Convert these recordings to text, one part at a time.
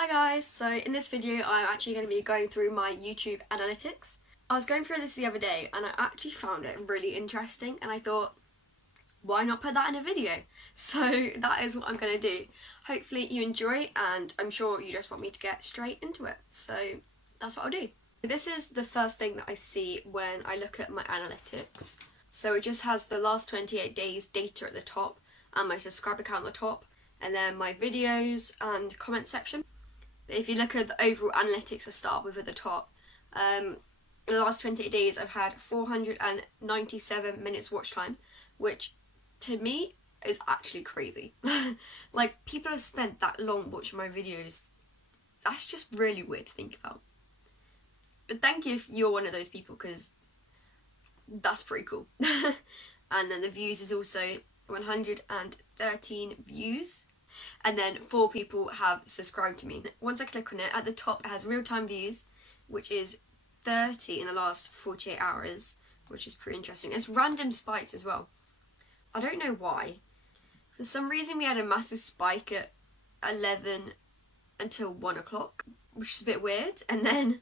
Hi guys, so in this video I'm actually going to be going through my YouTube analytics. I was going through this the other day and I actually found it really interesting and I thought, why not put that in a video? So that is what I'm going to do. Hopefully you enjoy and I'm sure you just want me to get straight into it. So that's what I'll do. This is the first thing that I see when I look at my analytics. So it just has the last 28 days data at the top and my subscriber count at the top and then my videos and comment section. If you look at the overall analytics, I start with at the top. In the last 28 days, I've had 497 minutes watch time, which to me is actually crazy. Like, people have spent that long watching my videos. That's just really weird to think about. But thank you if you're one of those people, because that's pretty cool. And then the views is also 113 views. And then 4 people have subscribed to me. Once I click on it, at the top it has real-time views, which is 30 in the last 48 hours, which is pretty interesting. It's random spikes as well. I don't know why. For some reason we had a massive spike at 11 until 1 o'clock, which is a bit weird. And then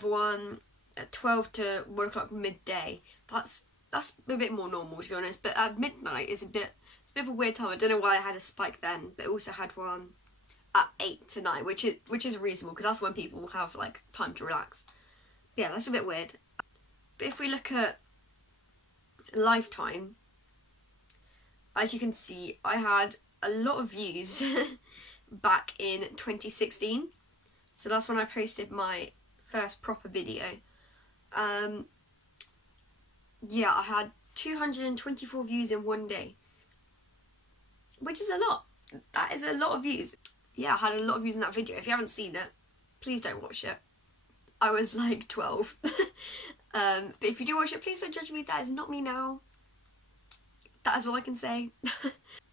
for one at 12 to 1 o'clock midday. That's a bit more normal, to be honest. But at midnight is it's a bit of a weird time. I don't know why I had a spike then, but I also had one at 8 to 9, which is reasonable because that's when people will have like time to relax. But yeah, that's a bit weird. But if we look at lifetime, as you can see, I had a lot of views back in 2016. So that's when I posted my first proper video. Yeah, I had 224 views in one day, which is a lot. That is a lot of views. Yeah, I had a lot of views in that video. If you haven't seen it, please don't watch it. I was like 12. But if you do watch it, please don't judge me. That is not me now. That is all I can say.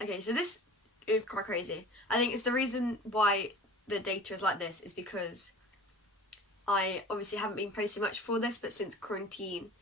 Okay, so this is quite crazy. I think it's the reason why the data is like this is because I obviously haven't been posting much for this, but since quarantine,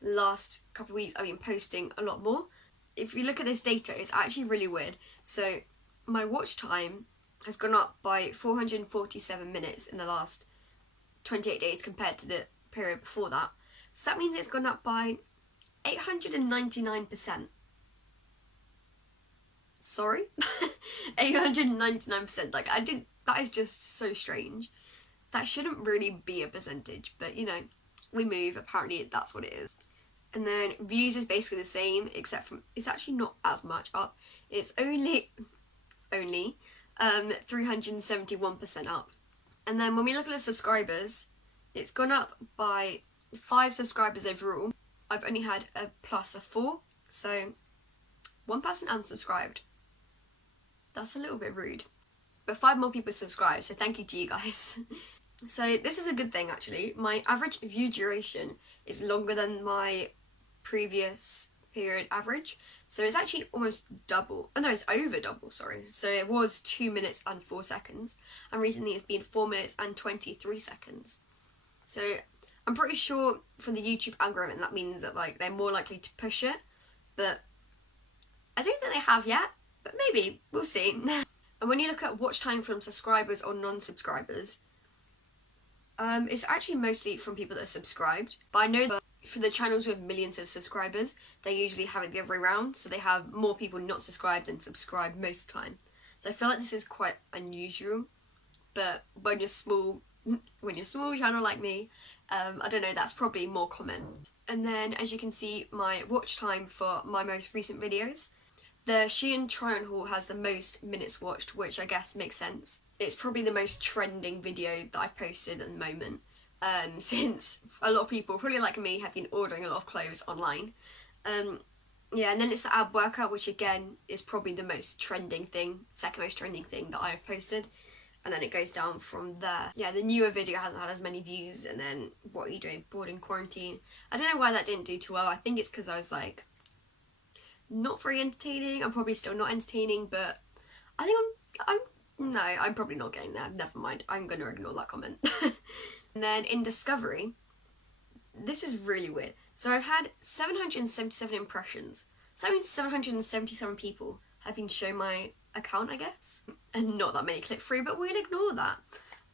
last couple of weeks, I've been posting a lot more. If you look at this data, it's actually really weird. So my watch time has gone up by 447 minutes in the last 28 days compared to the period before that. So that means it's gone up by 899%. Sorry? 899%. Like, that is just so strange. That shouldn't really be a percentage, but you know, we move. Apparently that's what it is. And then views is basically the same, except from it's actually not as much up. It's only 371% up. And then when we look at the subscribers, it's gone up by 5 subscribers overall. I've only had a plus of 4, so 1 person unsubscribed. That's a little bit rude. But 5 more people subscribed, so thank you to you guys. So this is a good thing actually. My average view duration is longer than my previous period average. So it's actually almost double. Oh no, it's over double, sorry. So it was 2 minutes and 4 seconds. And recently it's been 4 minutes and 23 seconds. So I'm pretty sure for the YouTube algorithm that means that like they're more likely to push it. But I don't think they have yet. But maybe, we'll see. And when you look at watch time from subscribers or non-subscribers, it's actually mostly from people that are subscribed, but I know that for the channels with millions of subscribers, they usually have it the other way around, so they have more people not subscribed than subscribed most of the time. So I feel like this is quite unusual, but when you're small channel like me, I don't know, that's probably more common. And then as you can see, my watch time for my most recent videos, the Shein try-on haul has the most minutes watched, which I guess makes sense. It's probably the most trending video that I've posted at the moment, since a lot of people, probably like me, have been ordering a lot of clothes online. Yeah, and then it's the ab workout, which again is probably the most trending thing, second most trending thing that I've posted. And then it goes down from there. Yeah, the newer video hasn't had as many views, and then what are you doing? Bored in quarantine. I don't know why that didn't do too well. I think it's because I was like, not very entertaining. I'm probably still not entertaining, but I think I'm probably not getting there. Never mind. I'm going to ignore that comment. And then in Discovery, this is really weird. So I've had 777 impressions. So that means 777 people have been shown my account, I guess, and not that many click through, but we'll ignore that.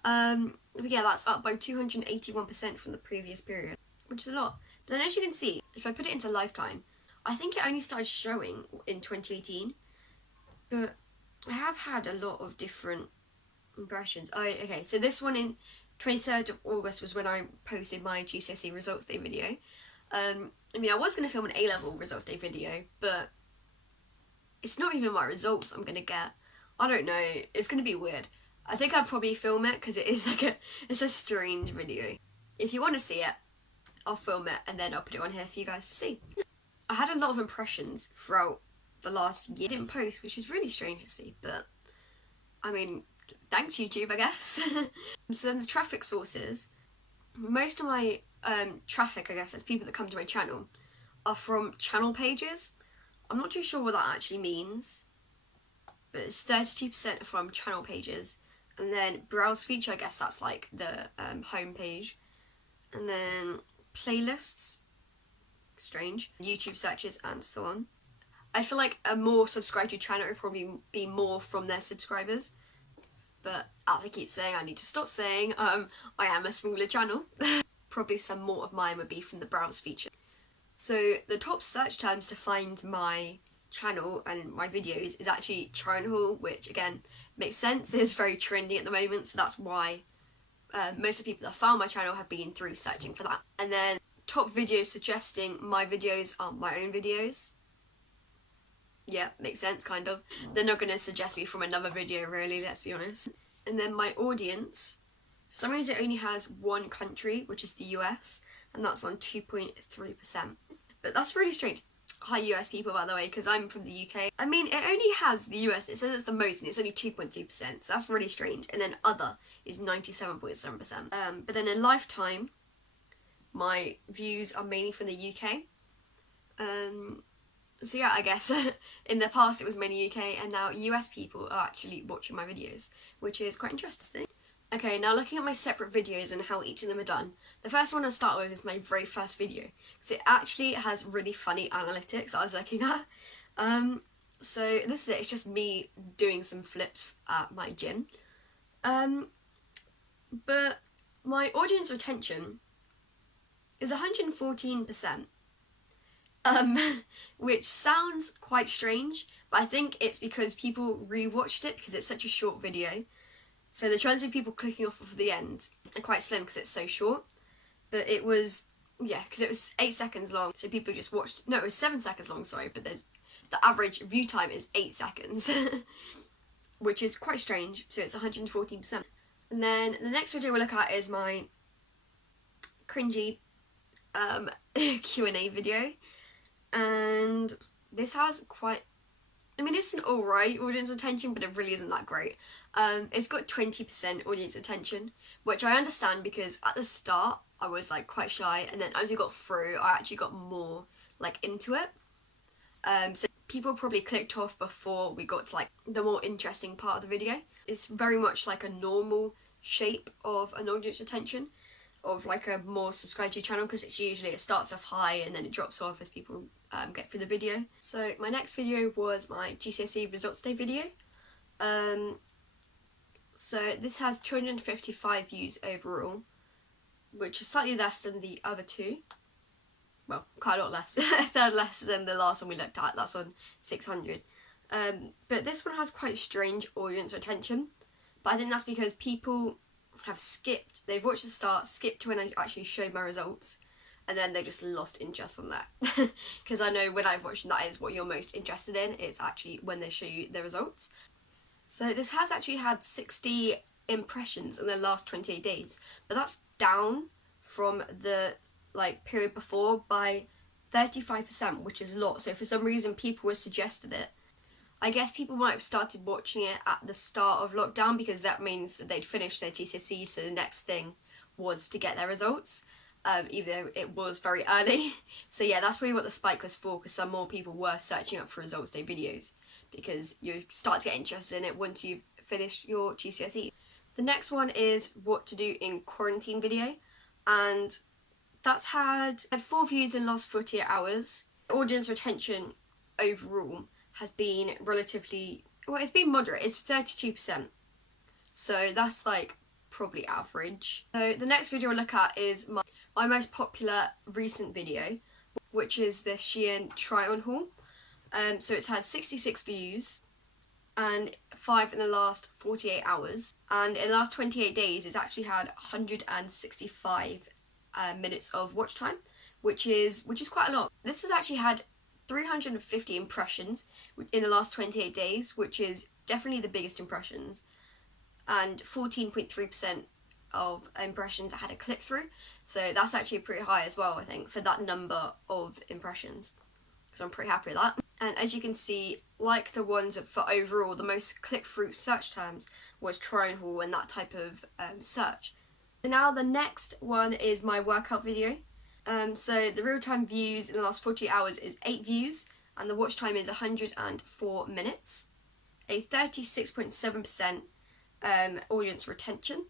But yeah, that's up by 281% from the previous period, which is a lot. But then as you can see, if I put it into lifetime, I think it only started showing in 2018, but I have had a lot of different impressions. Oh, okay, so this one in 23rd of August was when I posted my GCSE results day video. I mean, I was going to film an A-level results day video, but it's not even my results I'm going to get. I don't know, it's going to be weird. I think I'll probably film it because it is like it's a strange video. If you want to see it, I'll film it and then I'll put it on here for you guys to see. I had a lot of impressions throughout the last year. I didn't post, which is really strange to see, but I mean, thanks YouTube, I guess. So then the traffic sources, most of my traffic, I guess, that's people that come to my channel, are from channel pages. I'm not too sure what that actually means, but it's 32% from channel pages. And then browse feature, I guess that's like the home page. And then playlists, strange, YouTube searches, and so on. I feel like a more subscribed to channel would probably be more from their subscribers. But as I keep saying, I need to stop saying, I am a smaller channel. Probably some more of mine would be from the browse feature. So the top search terms to find my channel and my videos is actually China haul, which again makes sense. It's very trendy at the moment, so that's why most of the people that found my channel have been through searching for that. And then top videos suggesting my videos are my own videos. Yeah, makes sense, kind of. They're not going to suggest me from another video, really, let's be honest. And then my audience, for some reason it only has one country, which is the US, and that's on 2.3%. But that's really strange. Hi US people, by the way, because I'm from the UK. I mean, it only has the US, it says it's the most, and it's only 2.3%, so that's really strange. And then other is 97.7%. But then in lifetime, my views are mainly from the UK. So yeah, I guess in the past it was mainly UK, and now US people are actually watching my videos, which is quite interesting. Okay, now looking at my separate videos and how each of them are done. The first one I'll start with is my very first video, because it actually has really funny analytics I was looking at. So this is it, it's just me doing some flips at my gym. But my audience retention is 114%. Which sounds quite strange, but I think it's because people rewatched it because it's such a short video. So the chances of people clicking off of the end are quite slim because it's so short. But it was, yeah, because it was 8 seconds long, so people just watched, no, it was 7 seconds long, sorry, but the average view time is 8 seconds, which is quite strange, so it's 114%. And then the next video we'll look at is my cringy Q&A video. And this has quite, I mean, it's an alright audience retention, but it really isn't that great. It's got 20% audience retention, which I understand because at the start I was like quite shy, and then as we got through I actually got more like into it. So people probably clicked off before we got to like the more interesting part of the video. It's very much like a normal shape of an audience retention of like a more subscribed to channel, because it's usually, it starts off high and then it drops off as people get through the video. So my next video was my GCSE results day video. So this has 255 views overall, which is slightly less than the other two. Well, quite a lot less. A third less than the last one we looked at. That's on 600. But this one has quite strange audience retention. But I think that's because people have skipped. They've watched the start, skipped to when I actually showed my results, and then they just lost interest on that. Because I know when I've watched, that is what you're most interested in. It's actually when they show you the results. So this has actually had 60 impressions in the last 28 days, but that's down from the like period before by 35%, which is a lot. So for some reason people were suggested it. I guess people might have started watching it at the start of lockdown, because that means that they'd finished their GCSE, so the next thing was to get their results, even though it was very early. So yeah, that's probably what the spike was for, because some more people were searching up for results day videos, because you start to get interested in it once you've finished your GCSE. The next one is what to do in quarantine video, and that's had 4 views in the last 48 hours. Audience retention overall has been relatively well, it's been moderate. It's 32%. So that's like probably average. So the next video I'll look at is my most popular recent video, which is the Shein try-on haul. So it's had 66 views and 5 in the last 48 hours. And in the last 28 days, it's actually had 165 minutes of watch time, which is quite a lot. This has actually had 350 impressions in the last 28 days, which is definitely the biggest impressions. And 14.3% of impressions had a click through. So that's actually pretty high as well, I think, for that number of impressions. So I'm pretty happy with that. And as you can see, like the ones for overall, the most click-through search terms was try-on haul and that type of search. So now the next one is my workout video. So the real-time views in the last 48 hours is 8 views, and the watch time is 104 minutes. A 36.7% audience retention.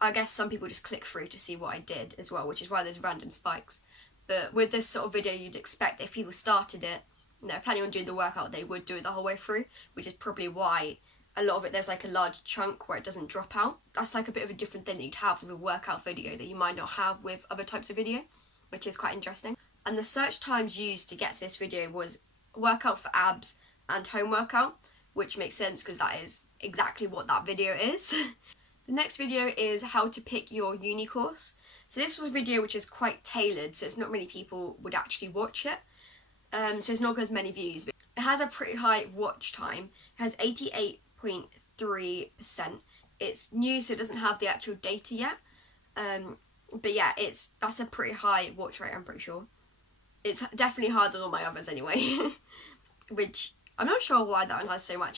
I guess some people just click through to see what I did as well, which is why there's random spikes. But with this sort of video, you'd expect if people started it, they're planning on doing the workout, they would do it the whole way through, which is probably why a lot of it there's like a large chunk where it doesn't drop out. That's like a bit of a different thing that you'd have with a workout video that you might not have with other types of video, which is quite interesting. And the search times used to get to this video was workout for abs and home workout, which makes sense because that is exactly what that video is. The next video is how to pick your uni course. So this was a video which is quite tailored, so it's not many people would actually watch it. So it's not got as many views, but it has a pretty high watch time. It has 88.3%. It's new, so it doesn't have the actual data yet. But yeah, that's a pretty high watch rate, I'm pretty sure. It's definitely harder than all my others anyway, which I'm not sure why that one has so much.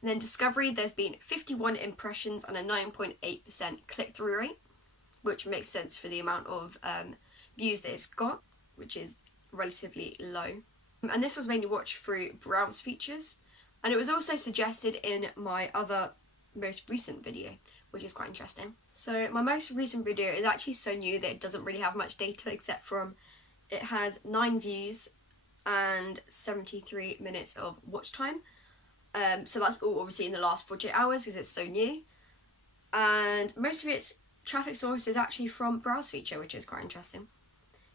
And then Discovery, there's been 51 impressions and a 9.8% click-through rate, which makes sense for the amount of views that it's got, which is relatively low. And this was mainly watched through browse features, and it was also suggested in my other most recent video, which is quite interesting. So my most recent video is actually so new that it doesn't really have much data except from it has 9 views and 73 minutes of watch time. So that's all obviously in the last 48 hours because it's so new. And most of its traffic source is actually from browse feature, which is quite interesting.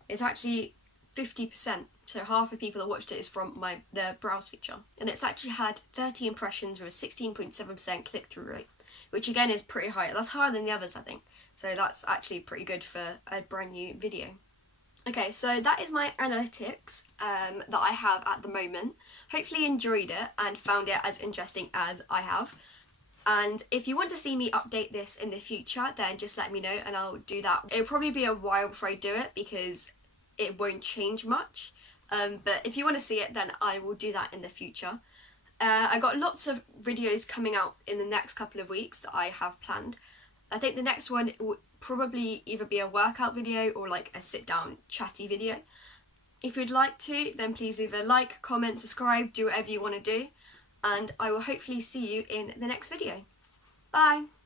It's actually 50%, so half the people that watched it is from the browse feature. And it's actually had 30 impressions with a 16.7% click-through rate, which again is pretty high. That's higher than the others, I think. So that's actually pretty good for a brand new video. Okay, so that is my analytics that I have at the moment. Hopefully you enjoyed it and found it as interesting as I have. And if you want to see me update this in the future, then just let me know and I'll do that. It'll probably be a while before I do it because it won't change much. But if you want to see it, then I will do that in the future. I got lots of videos coming out in the next couple of weeks that I have planned. I think the next one will probably either be a workout video or like a sit down chatty video. If you'd like to, then please leave a like, comment, subscribe, do whatever you want to do. And I will hopefully see you in the next video. Bye!